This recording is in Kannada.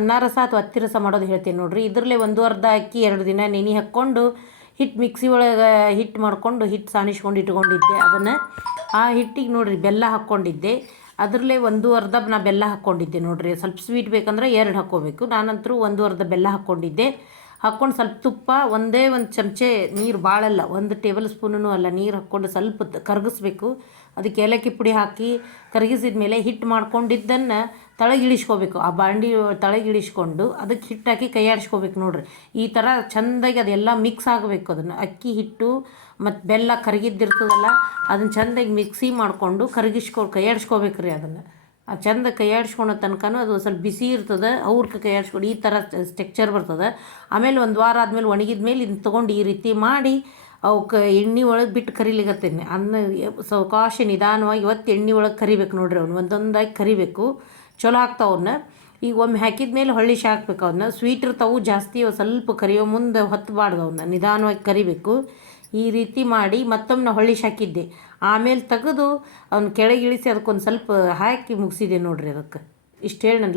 ಅನ್ನ ರಸ ಅಥವಾ ಹತ್ತಿ ರಸ ಮಾಡೋದು ಹೇಳ್ತೀನಿ ನೋಡಿರಿ. ಇದರಲ್ಲೇ ಒಂದು ಅರ್ಧ ಅಕ್ಕಿ 2 ದಿನ ನೆನೆ ಹಾಕ್ಕೊಂಡು ಹಿಟ್ಟು ಮಿಕ್ಸಿ ಒಳಗೆ ಹಿಟ್ಟು ಮಾಡಿಕೊಂಡು ಹಿಟ್ಟು ಸಾಣಿಸ್ಕೊಂಡು ಇಟ್ಕೊಂಡಿದ್ದೆ. ಅದನ್ನು ಆ ಹಿಟ್ಟಿಗೆ ನೋಡಿರಿ ಬೆಲ್ಲ ಹಾಕ್ಕೊಂಡಿದ್ದೆ. ಅದರಲ್ಲೇ ಒಂದು ಅರ್ಧ ನಾ ಬೆಲ್ಲ ಹಾಕ್ಕೊಂಡಿದ್ದೆ ನೋಡಿರಿ. ಸ್ವಲ್ಪ ಸ್ವೀಟ್ ಬೇಕಂದ್ರೆ 2 ಹಾಕ್ಕೋಬೇಕು. ನಾನಂತರೂ ಒಂದು ಅರ್ಧ ಬೆಲ್ಲ ಹಾಕ್ಕೊಂಡಿದ್ದೆ. ಹಾಕ್ಕೊಂಡು ಸ್ವಲ್ಪ ತುಪ್ಪ, ಒಂದೇ ಒಂದು ಚಮಚೆ ನೀರು, ಭಾಳಲ್ಲ, 1 ಟೇಬಲ್ ಸ್ಪೂನೂ ಅಲ್ಲ, ನೀರು ಹಾಕ್ಕೊಂಡು ಸ್ವಲ್ಪ ಕರಗಿಸ್ಬೇಕು. ಅದಕ್ಕೆ ಏಲಕ್ಕಿ ಪುಡಿ ಹಾಕಿ ಕರಗಿಸಿದ ಮೇಲೆ ಹಿಟ್ಟು ಮಾಡ್ಕೊಂಡಿದ್ದನ್ನು ತಳಗಿಳಿಸ್ಕೋಬೇಕು. ಆ ಬಾಂಡಿ ತಳಗಿಳಿಸ್ಕೊಂಡು ಅದಕ್ಕೆ ಹಿಟ್ಟು ಹಾಕಿ ಕೈ ಆಡಿಸ್ಕೋಬೇಕು ನೋಡಿರಿ. ಈ ಥರ ಚೆಂದಾಗಿ ಅದೆಲ್ಲ ಮಿಕ್ಸ್ ಆಗಬೇಕು. ಅದನ್ನು ಅಕ್ಕಿ ಹಿಟ್ಟು ಮತ್ತು ಬೆಲ್ಲ ಕರಗಿದ್ದಿರ್ತದಲ್ಲ ಅದನ್ನು ಚೆಂದಾಗಿ ಮಿಕ್ಸಿ ಮಾಡಿಕೊಂಡು ಕೈ ಆಡಿಸ್ಕೋಬೇಕು ರೀ. ಅದನ್ನು ಆ ಚೆಂದ ಕೈ ಆಡಿಸ್ಕೊಳೋ ತನಕನೂ ಅದು ಸ್ವಲ್ಪ ಬಿಸಿ ಇರ್ತದೆ. ಅವ್ರ ಕೈ ಆಡಿಸ್ಕೊಂಡು ಈ ಥರ ಟೆಕ್ಸ್ಚರ್ ಬರ್ತದೆ. ಆಮೇಲೆ 1 ವಾರ ಆದಮೇಲೆ ಒಣಗಿದ ಮೇಲೆ ಇದನ್ನ ತೊಗೊಂಡು ಈ ರೀತಿ ಮಾಡಿ ಅವಕ್ಕೆ ಎಣ್ಣೆ ಒಳಗೆ ಬಿಟ್ಟು ಕರಿಲಿಕತ್ತೀನಿ. ಸಾವಕಾಶ ನಿಧಾನವಾಗಿ ಇವತ್ತು ಎಣ್ಣೆ ಒಳಗೆ ಕರಿಬೇಕು ನೋಡಿರಿ. ಅವ್ನು ಒಂದೊಂದಾಗಿ ಕರಿಬೇಕು. ಚಲೋ ಆಗ್ತಾವನ್ನ. ಈಗ ಒಮ್ಮೆ ಹಾಕಿದ ಮೇಲೆ ಹೊಳ್ಳಿಸಿ ಹಾಕ್ಬೇಕು. ಅವನ್ನ ಸ್ವೀಟ್ ಇರ್ತಾವು ಜಾಸ್ತಿ, ಸ್ವಲ್ಪ ಕರಿಯೋ ಮುಂದೆ ಹೊತ್ತಬಾರ್ದು. ಅವನ್ನ ನಿಧಾನವಾಗಿ ಕರಿಬೇಕು. ಈ ರೀತಿ ಮಾಡಿ ಮತ್ತೊಮ್ಮೆ ಹೊಳ್ಳಿಸಿ ಹಾಕಿದ್ದೆ. ಆಮೇಲೆ ತೆಗೆದು ಅವ್ನ ಕೆಳಗಿಳಿಸಿ ಅದಕ್ಕೊಂದು ಸ್ವಲ್ಪ ಹಾಕಿ ಮುಗಿಸಿದೆ ನೋಡಿರಿ. ಅದಕ್ಕೆ ಇಷ್ಟು ಹೇಳಿ ನಾನು